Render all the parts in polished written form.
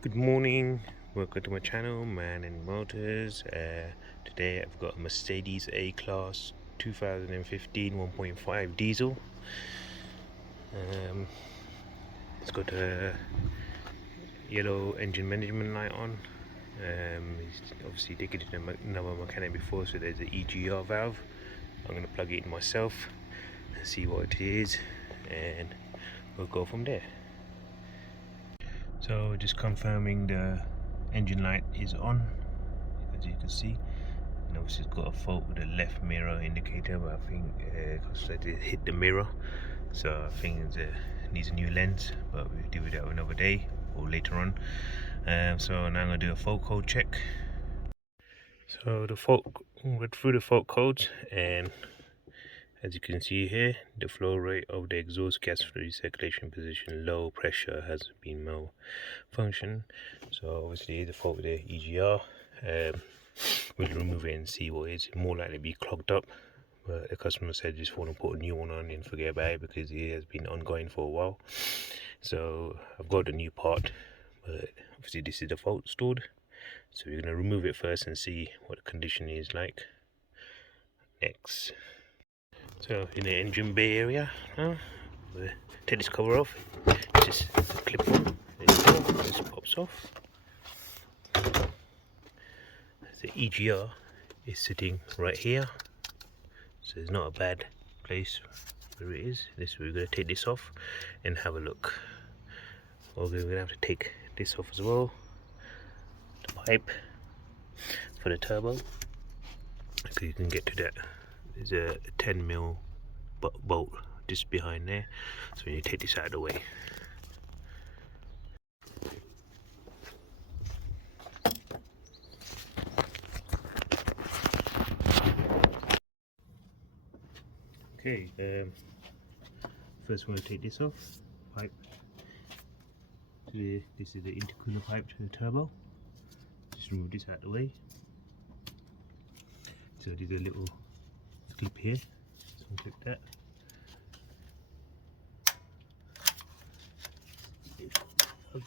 Good morning, welcome to my channel, Man and Motors. Today I've got a Mercedes A-Class 2015 1.5 diesel. It's got a yellow engine management light on. It's obviously taken it to another mechanic before, so there's an EGR valve. I'm going to plug it in myself and see what it is, and we'll go from there. So just confirming the engine light is on, as you can see, and obviously it's got a fault with the left mirror indicator, but I think because I did hit the mirror, so I think it needs a new lens, but we'll do that another day or later on. So now I'm going to do a fault code check. So went through the fault codes, and as you can see here, the flow rate of the exhaust gas recirculation position low pressure has been malfunctioned. So obviously the fault with the EGR. We'll remove it and see what it is. More likely to be clogged up, but the customer said just want to put a new one on and forget about it because it has been ongoing for a while. So I've got a new part, but obviously this is the fault stored. So we're going to remove it first and see what the condition is like next. So in the engine bay area, we'll take this cover off. Just clip on. There you go. This pops off. The EGR is sitting right here, so it's not a bad place where it is. We're going to take this off and have a look. Okay, we're going to have to take this off as well. The pipe for the turbo, so you can get to that. There's a 10mm bolt just behind there, so you take this out of the way. Okay, first we're going to take this off. Pipe. This is the intercooler pipe to the turbo. Just remove this out of the way. So there's a little clip here, so clip that. So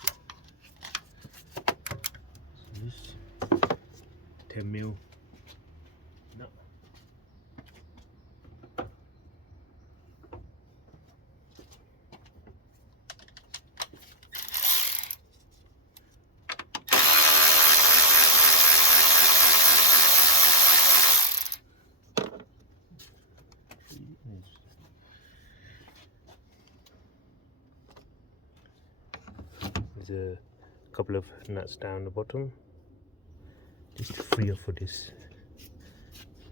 this 10mm nut. There's a couple of nuts down the bottom, just to free up for this.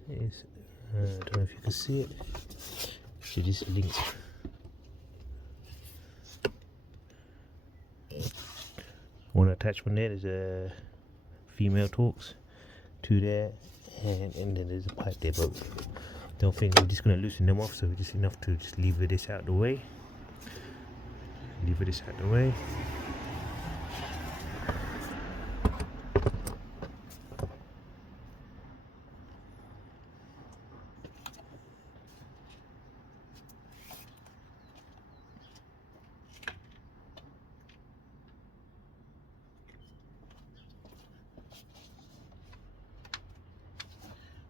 I don't know if you can see it. So this links. One attachment there. There's a female Torx, two there, and then there's a pipe there. But don't think we're just gonna loosen them off. So we're just enough to just lever this out of the way. Lever this out of the way.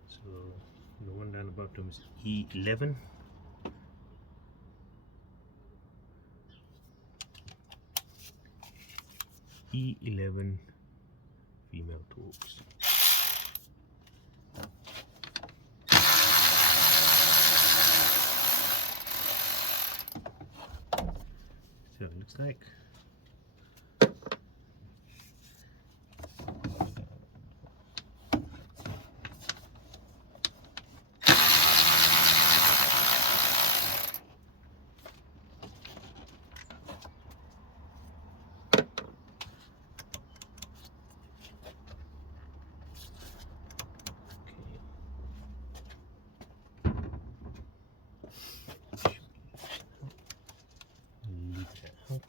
So the one down the bottom is E11. E11 female Torx. So it looks like. Leave that out.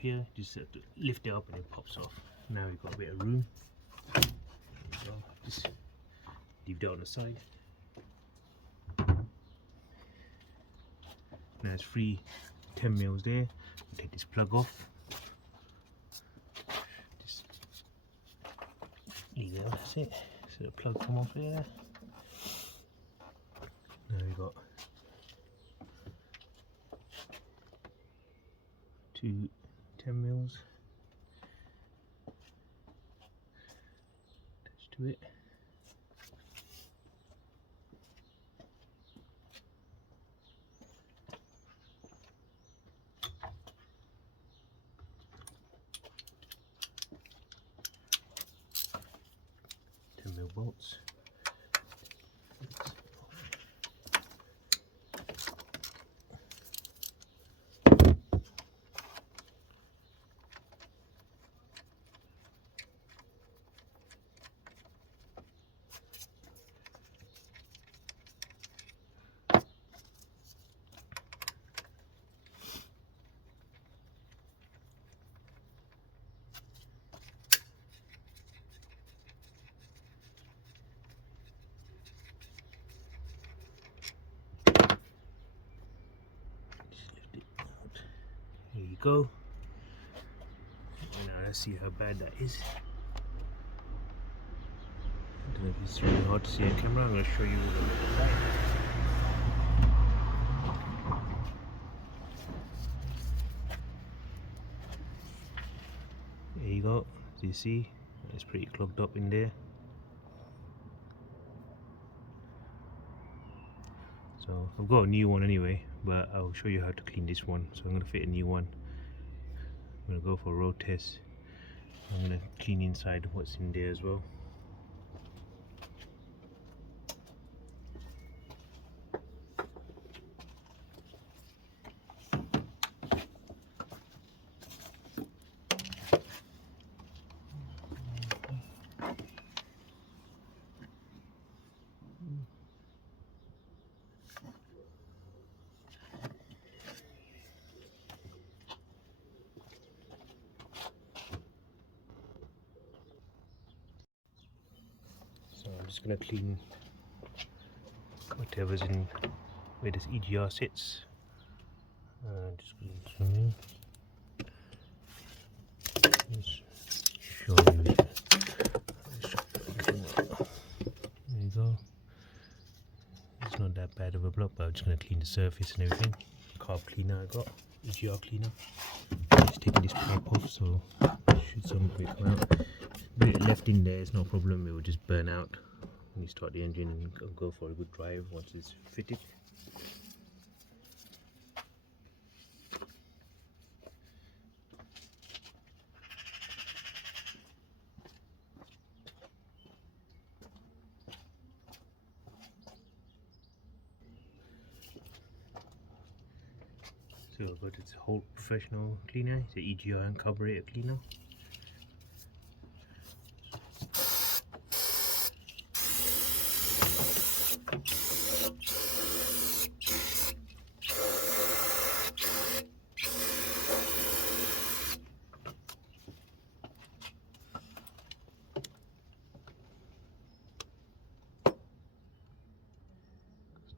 here, just have to lift it up and it pops off. Now we've got a bit of room. There we go. Just leave that on the side. Now it's free 10 mils there. We'll take this plug off. Just leave it, that's it. So the plug come off there. Now we've got two 10 mils attached to it. Bolts. There you go. Now let's see how bad that is. I don't know if it's really hard to see on camera. I'm going to show you what it looks like. There you go. As you see, it's pretty clogged up in there. So I've got a new one anyway, but I'll show you how to clean this one. So I'm going to fit a new one. I'm going to go for a road test. I'm going to clean inside what's in there as well. So I'm just going to clean whatever's in where this EGR sits. Just going to zoom in. Just show you. There you go. It's not that bad of a block, but I'm just going to clean the surface and everything. Carb cleaner I got, EGR cleaner. Just taking this pipe off, so should some of it come out. Bit left in there, it's no problem, it will just burn out when you start the engine and go for a good drive once it's fitted. So I've got this whole professional cleaner, it's an EGR and carburetor cleaner.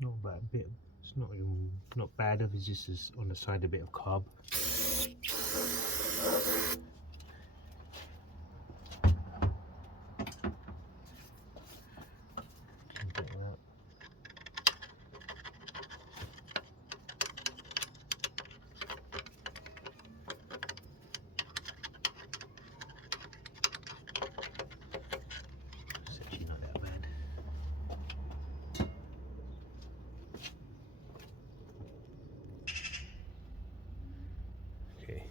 Not bad, bit. It's not bad. It's just on the side a bit of carb. It's actually not that bad. Okay.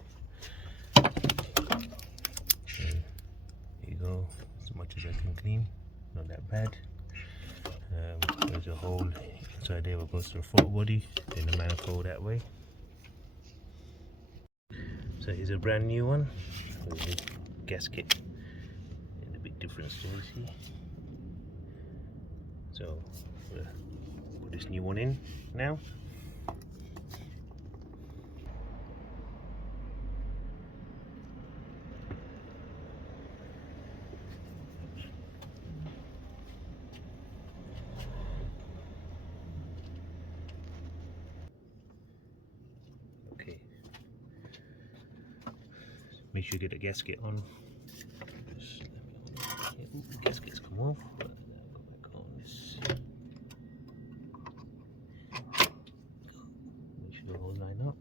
There you go. As much as I can clean. Not that bad. There's a hole inside there that goes to the throttle body, then the manifold that way. So here's a brand new one with the gasket and the big difference there, you see. So we'll put this new one in now. make sure you get the gasket on. Just, the gaskets come off. Go back on this. Make sure the whole line up.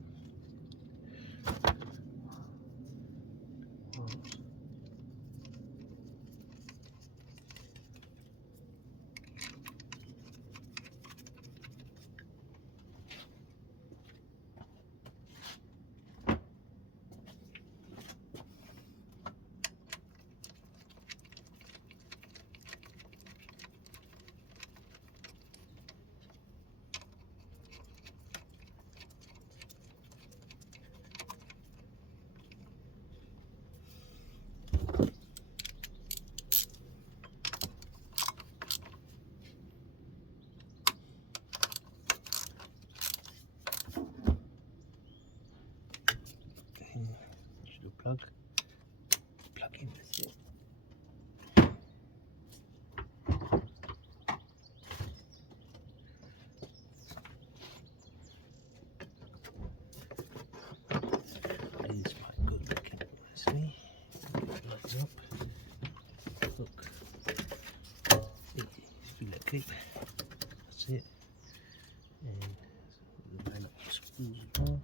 Plug in, that's it. This is quite good looking, honestly. Lights up. Look. Feel that clip. That's it. And line up the screws as well.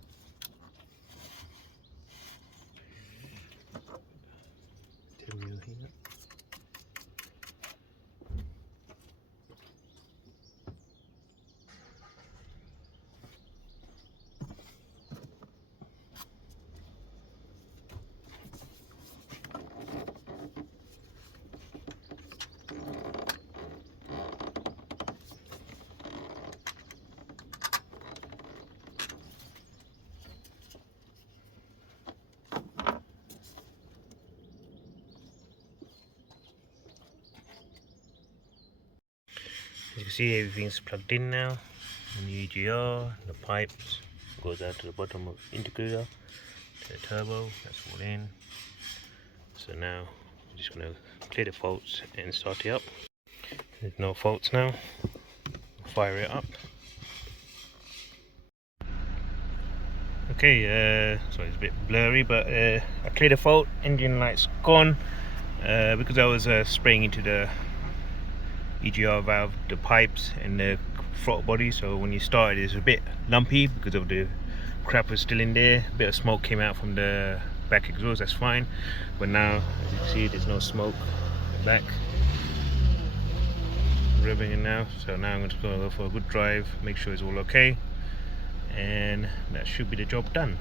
Here. As you can see, everything's plugged in now. And the EGR, the pipes goes out to the bottom of the integrator, to the turbo. That's all in. So now I'm just going to clear the faults and start it up. There's no faults now. Fire it up. Okay, so it's a bit blurry, but I cleared the fault. Engine light's gone because I was spraying into the EGR valve, the pipes and the throttle body, so when you started it's a bit lumpy because of the crap was still in there. A bit of smoke came out from the back exhaust, that's fine, but now as you can see there's no smoke back. Revving in now, so now I'm just going to go for a good drive, make sure it's all okay, and that should be the job done.